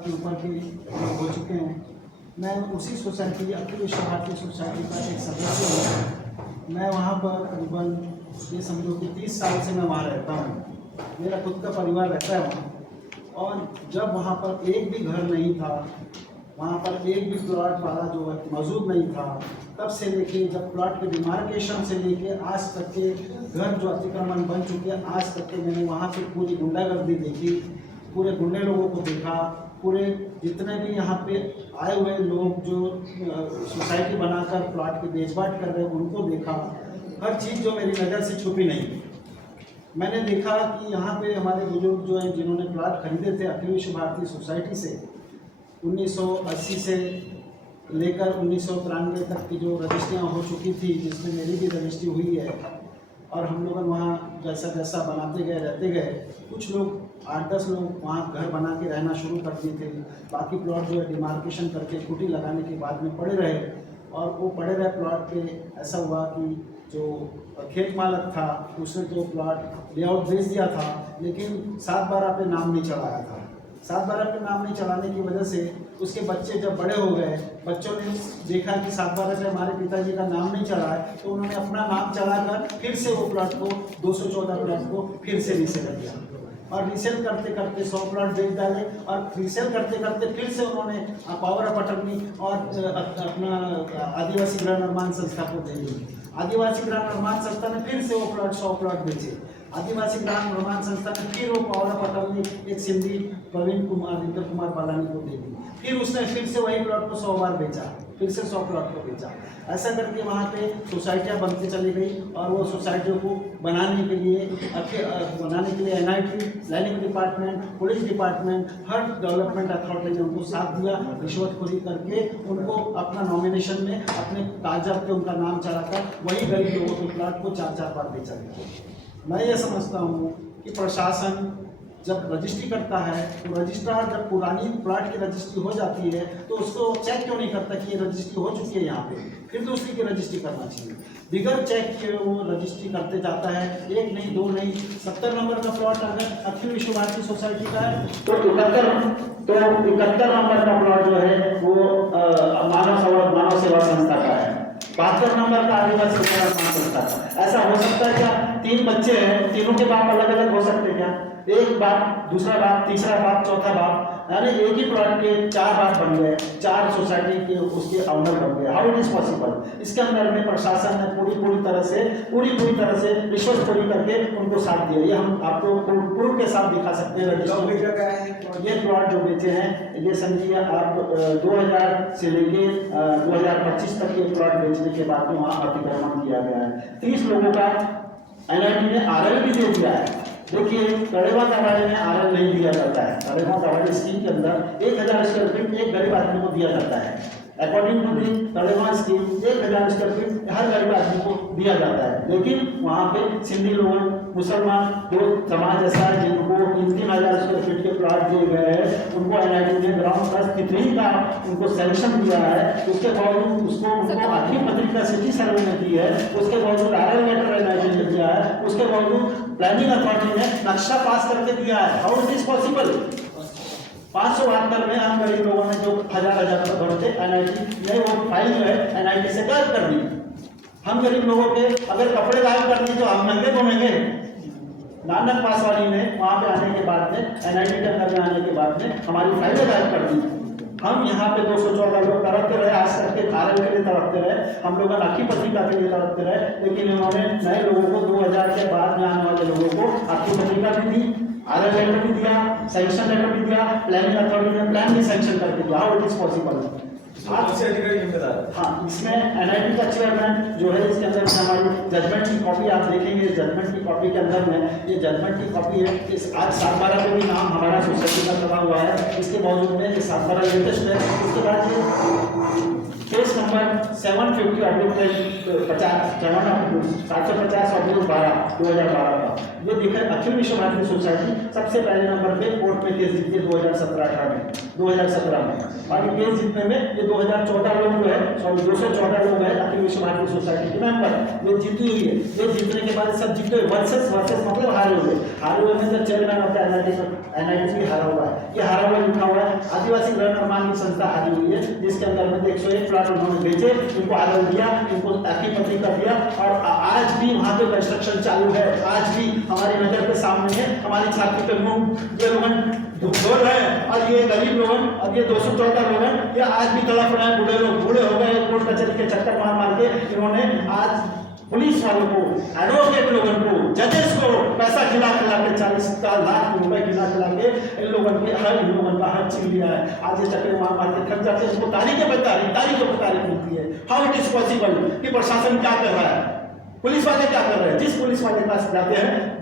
के ऊपर भी हो चुके हैं। मैं उसी सोसाइटी अखिल विश्व भारती सोसाइटी का एक सदस्य हूँ। मैं वहाँ पर करीबन ये समझो कि 30 साल से मैं वहाँ रहता हूँ। मेरा खुद का परिवार रहता है वहाँ। और जब वहाँ पर एक भी घर नहीं था, वहाँ पर एक भी प्लॉट वाला जो मौजूद नहीं था, तब से लेके जब प्लॉट के डिमार्केशन से लेके आज तक के घर जो अतिक्रमण बन चुके हैं, आज तक के मैंने वहाँ पे पूरी गुंडागर्दी देखी, पूरे गुंडे लोगों को देखा, पूरे जितने भी यहाँ पे आए हुए लोग जो सोसाइटी बनाकर प्लॉट की बेचबाट कर रहे हैं उनको देखा। हर चीज़ जो मेरी नज़र से छुपी नहीं। मैंने देखा कि यहाँ पे हमारे बुजुर्ग जो हैं जिन्होंने प्लॉट खरीदे थे अखिल विश्व भारती सोसाइटी से 1980 से लेकर 1993 तक की जो रजिस्ट्रियाँ हो चुकी थी, जिसमें मेरी भी रजिस्ट्री हुई है, और हम लोग वहाँ जैसा जैसा बनाते गए रहते गए, कुछ लोग 8-10 लोग वहाँ घर बना के रहना शुरू कर दिए थे। बाकी प्लॉट जो है डिमार्केशन करके खूंटी लगाने के बाद में पड़े रहे, और वो पड़े रहे प्लॉट पे ऐसा हुआ कि जो खेत मालक था उसने तो प्लॉट लेआउट भेज दिया था, लेकिन 7/12 पे नाम नहीं चढ़ाया था। 7/12 पे नाम नहीं चढ़ाने की वजह से उसके बच्चे जब बड़े हो गए, बच्चों ने देखा कि 7/12 पे हमारे पिताजी का नाम नहीं चढ़ा है, तो उन्होंने अपना नाम चढ़ाकर फिर से वो प्लॉट को 214 प्लॉट को फिर से रीसेल कर दिया, और रीसेल करते करते 100 प्लॉट बेच डाले, और रीसेल करते करते फिर से उन्होंने पावर ऑफ अटर्नी और अपना आदिवासी गृह निर्माण संस्था को दे दी। आदिवासी गृह निर्माण संस्था ने फिर से वो प्लॉट 100 प्लॉट बेचे। आदिवासी ग्राम निर्माण संस्था ने फिर वो पावर ऑफ अटर्नी एक सिंधी प्रवीण कुमार इंद्र कुमार बालानी को दे दी। फिर उसने फिर से वही प्लॉट को 100 बार बेचा, फिर से 100 प्लॉट को बेचा। ऐसा करके वहाँ पे सोसाइटियाँ बनती चली गई, और वो सोसाइटियों को बनाने के लिए NIT, planning department, police department, हर डेवलपमेंट अथॉरिटी ने उनको साथ दिया, रिश्वतखोरी करके उनको अपना नॉमिनेशन में अपने कागजात पे उनका नाम चढ़ाकर वही गरीब लोगों के प्लॉट को 4-4 बार बेचा गया। मैं ये समझता हूँ कि प्रशासन जब रजिस्ट्री करता है तो रजिस्ट्रार जब पुरानी प्लॉट की रजिस्ट्री हो जाती है तो उसको चेक क्यों नहीं करता कि ये रजिस्ट्री हो चुकी है यहाँ पे, फिर दूसरी की रजिस्ट्री करना चाहिए। बिगर चेक के वो रजिस्ट्री करते जाता है, 1 नहीं 2 नहीं, 70 नंबर का प्लॉट अगर अखिल विश्व भारती सोसाइटी का है तो 71 नंबर का प्लॉट जो है वो मानव सेवा संस्था का है, 72 नंबर का आदिवासी गृह निर्माण संस्था का। ऐसा हो सकता है क्या? 3 बच्चे हैं, तीनों के बाप अलग अलग हो सकते क्या? एक बाप, दूसरा बाप, तीसरा बाप, चौथा बाप, यानी एक ही प्लॉट के 4 बाप बन गए, 4 सोसाइटी के उसके ऑनर बन गए। How it is possible? इसके अंदर में प्रशासन ने पूरी तरह से रिश्वतखोरी करके उनको साथ दिया। ये हम आपको प्रूफ के साथ दिखा सकते हैं। ये प्लॉट जो बेचे हैं, ये समझिए आप 2000 से लेके 2025 तक के प्लॉट बेचने के बाद में वहाँ अतिक्रमण किया गया है। 30 लोगों का NIT ने RL भी दे दिया है। देखिए, तड़ेवा दवाई में RL नहीं दिया जाता है। तड़ेवा दवाई स्कीम के अंदर 1000 स्क्वायर फीट एक गरीब आदमी को दिया जाता है। अकॉर्डिंग टू दी तड़ेवा स्कीम 1000 स्क्वायर फीट हर गरीब आदमी को दिया जाता है, लेकिन वहाँ पे सिंधी लोग, मुसलमान जो समाज ऐसा है जिनको 3-3000 स्क्वायर फीट के प्लॉट दिए गए हैं, उनको NIT ने ग्राउंड प्लस 3 का उनको सैंक्शन दिया है। उसके बावजूद उनको आखिरी पत्रिका सिटी सर्वे ने दी है, उसके बावजूद RL लेटर NIT ने दिया है, उसके बावजूद प्लानिंग अथॉरिटी ने नक्शा पास करके दिया है। How it is possible? 572 में हम गरीब लोगों ने जो हजार भरते NIT ने वो फाइल जो है NIT से गायब कर दी। हम गरीब लोगों के अगर कपड़े गायब कर दिए तो हम नंगे घूमेंगे। नानक पासवानी ने वहाँ पे आने के बाद में NIT के अंदर में आने के बाद में हमारी फाइलें गायब कर दी। हम यहाँ पे 214 लोग तड़पते रहे, आज तक के RL के लिए तड़पते रहे, हम लोग आखिरी पत्रिका के लिए तड़पते रहे, लेकिन उन्होंने नए लोगों को 2000 के बाद में आने वाले लोगों को आखिरी पत्रिका भी दी, RL लेटर भी दिया, सैंक्शन लेटर भी दिया, प्लानिंग अथॉरिटी ने प्लान भी सैंक्शन करके दिया। How it is possible? हाँ, इसमें NIT का चेयरमैन जो है, इसके अंदर हमारी जजमेंट की कॉपी आप देखेंगे। जजमेंट की कॉपी के अंदर में ये जजमेंट की कॉपी है। इस आज 7/12 पे भी नाम हमारा सोसाइटी का लगा हुआ है, इसके बावजूद में ये 7/12 लेटेस्ट है। उसके बाद ये केस नंबर 750/750/12 का ये दिखा अखिल विश्व भारती सोसाइटी सबसे पहले नंबर पे कोर्ट में केस जीती है 2017 में। और ये केस जीतने में ये 2014 लोग जो है, 214 लोग हैं अखिल विश्व भारती सोसाइटी के मेंबर, ये जीती हुई है। ये जीतने के बाद सब जीते हुए वर्सेस मतलब हारे हुए में चेयरमैन ऑफ द NIT भी हारा हुआ है। ये हारा हुआ लिखा हुआ है। आदिवासी रण निर्माण की संस्था आई हुई है, जिसके अंदर में 101 प्लाट उन्होंने बेचे, इनको आदर दिया, इनको ताकी पत्री कर दिया, और आज भी वहाँ पे कंस्ट्रक्शन चालू है। आज भी हमारी नजर के सामने है, हमारी छाती पे मुंह ये लोग बोल रहे हैं, और ये गरीब लोग और ये 214 लोग ये आज भी तड़प रहे हैं। बूढ़े लोग बूढ़े हो गए, कोर्ट कचहरी के चक्कर मार मार के इन्होंने आज पुलिस वालों को, एडवोकेट लोगों को, जजेस को पैसा खिला खिला के 40 लाख रुपए खिला खिला के इन लोगों का हर छीन लिया है। आज ये चक्कर मार मार के थक जाते हैं, इनको तारीखें पे तारीख मिलती है। हाउ इट इज पॉसिबल कि प्रशासन क्या कर रहा है, पुलिस वाले क्या कर रहे हैं? जिस पुलिस वाले के पास जाते हैं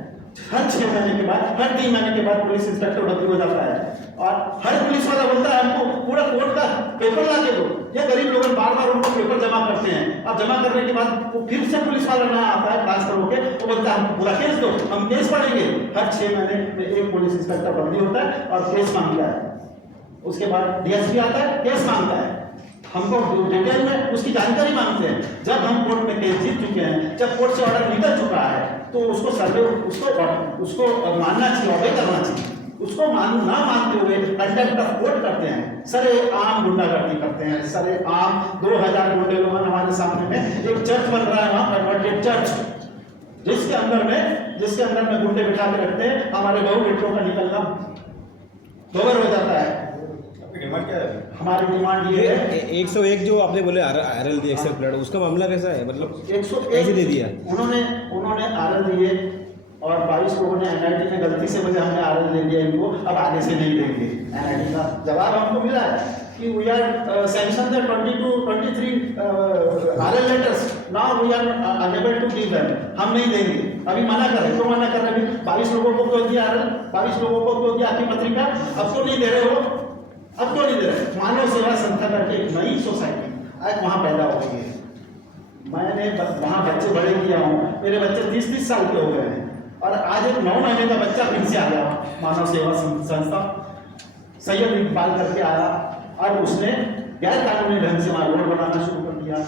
हर 6 महीने के बाद, हर 3 महीने के बाद पुलिस इंस्पेक्टर बदली हो जाता है, और हर पुलिस वाला बोलता है हमको पूरा कोर्ट का पेपर ला के दो। ये गरीब लोग बार बार उनको पेपर जमा करते हैं, अब जमा करने के बाद वो फिर से पुलिस वाला ना आता है ट्रांसफर होके, वो बोलता है पूरा केस दो, हम केस पढ़ेंगे। हर 6 महीने में एक पुलिस इंस्पेक्टर बदली होता है और केस मांगता है, उसके बाद डीएसपी आता है, केस मांगता है, हमको डिटेल में उसकी जानकारी मांगते हैं। जब हम कोर्ट में केस जीत चुके हैं, जब कोर्ट से ऑर्डर निकल चुका है, तो उसको सर्वे उसको मानना चाहिए, ऑबे करना चाहिए। उसको ना मानते हुए कंटेम्प्ट ऑफ कोर्ट करते हैं, सरे आम गुंडागर्दी करते हैं, सरे आम 2000 गुंडे लोग हमारे सामने में एक चर्च बन रहा है वहाँ कन्वर्टेड चर्च, जिसके अंदर में गुंडे बिठा के रखते हैं। हमारे बहु बेटों का निकलना कवर हो जाता है। डिमांड क्या है? हमारी डिमांड ये है 101 जो आपने बोले आरएल दी एक्सेल प्लेट, उसका मामला कैसा है? मतलब 101 कैसे दे दिया? उन्होंने आरएल दिए और 22 लोगों ने एनआईटी ने गलती से बोले हमने आरएल दे दिया इनको, अब आगे से नहीं देंगे। एनआईटी का जवाब हमको मिला है कि we are sanction the 23 RL letters, now we are unable to give them, हम नहीं देंगे। अभी मना कर रहे, तो मना कर रहे, अभी 22 लोगों को क्यों दिया आरएल, 22 लोगों को क्यों दिया आपकी पत्रिका, अब तो नहीं दे रहे हो, अब तो नहीं दे रहे। मानव सेवा संस्था करके एक नई सोसाइटी आज वहाँ पैदा हो गई है। मैंने वहाँ बच्चे बड़े किया हूँ, मेरे बच्चे 30-30 साल के हो गए हैं, और आज एक 9 महीने का बच्चा फिर से आ गया मानव सेवा संस्था सैयद इकबाल करके आया, और उसने गैर कानूनी ढंग से वहाँ रोड बनाना शुरू कर दिया।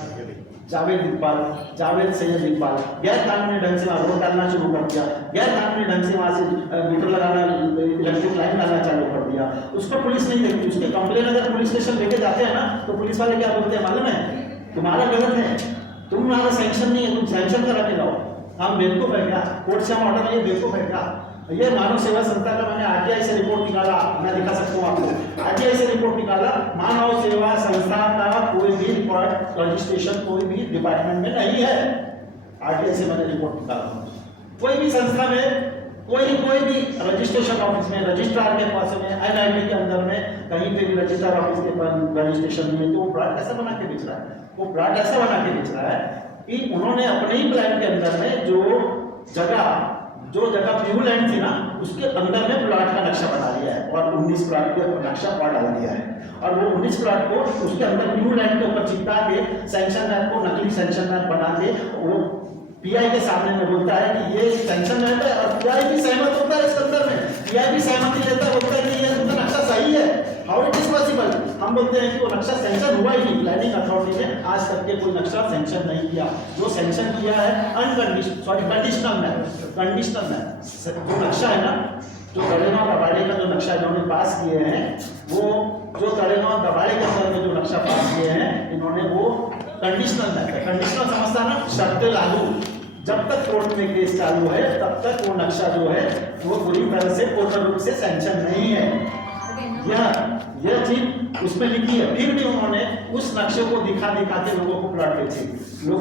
जावेद सैयद इकबाल गैर कानूनी ढंग से वहाँ रोड डालना शुरू कर दिया, गैर कानूनी ढंग से वहाँ से मीटर लगाना, इलेक्ट्रिक लाइन डालना चालू कर दिया। उसको पुलिस नहीं देखती, उसके कंप्लेन अगर पुलिस स्टेशन लेके जाते हैं ना, तो पुलिस वाले क्या बोलते हैं मालूम है? तुम्हारा गलत है, तुम्हारा सैंक्शन नहीं है, तुम सैंक्शन करा के लाओ। हम बेवकूफ है क्या? कोर्ट से हम ऑर्डर लिए बेवकूफ है क्या? ये मानव सेवा संस्था का मैंने आरटीआई से रिपोर्ट निकाला, मैं दिखा सकता हूँ आपको। आरटीआई से रिपोर्ट निकाला, मानव सेवा संस्था का कोई भी रिकॉर्ड रजिस्ट्रेशन कोई भी डिपार्टमेंट में नहीं है। आरटीआई से मैंने रिपोर्ट निकाला, कोई भी संस्था में कोई भी रजिस्ट्रेशन ऑफिस में, रजिस्ट्रार के पास में, एनआईटी के अंदर में कहीं पे भी रजिस्ट्रार ऑफिस के पास रजिस्ट्रेशन नहीं है, तो वो प्लाट कैसा बना के बेच रहा है? वो प्लाट ऐसा बना के बेच रहा है कि उन्होंने अपने ही प्लान के अंदर में जो जगह प्यू लैंड थी ना, उसके अंदर में प्लाट का नक्शा बना लिया है, और 19 प्लाट का नक्शा और डाल दिया है, और वो 19 प्लाट को उसके अंदर प्यू लैंड के ऊपर चिपका के सैंक्शन मैप को नकली सैंक्शन मैप बना के वो पीआई के सामने में बोलता है कि ये सैंक्शन मैप है, और पीआई भी सहमत होता है इसके अंदर में, पीआई भी सहमति लेता है, बोलता है कि ये उनका नक्शा सही है। How it is possible? हम बोलते हैं कि वो नक्शा सैंक्शन हुआ ही नहीं, प्लानिंग अथॉरिटी ने आज तक के कोई नक्शा सैंक्शन नहीं किया। जो सैंक्शन किया है कंडीशनल मैप, जो नक्शा है ना, जो तड़ेगांव दबाड़े का जो नक्शा इन्होंने पास किए हैं, वो जो तड़ेगांव दबाड़े के अंदर में जो नक्शा पास किए हैं इन्होंने, वो कंडीशनल मैप है। कंडीशनल समझता ना, शर्तें लागू, जब तक कोर्ट में केस चालू है तब तक वो नक्शा जो है वो पूरी तरह से पूर्ण रूप से सैंक्शन नहीं है। यह चीज उसमें लिखी है, फिर भी उन्होंने उस नक्शे को दिखा के लोगों को प्लॉट बेचे। लोग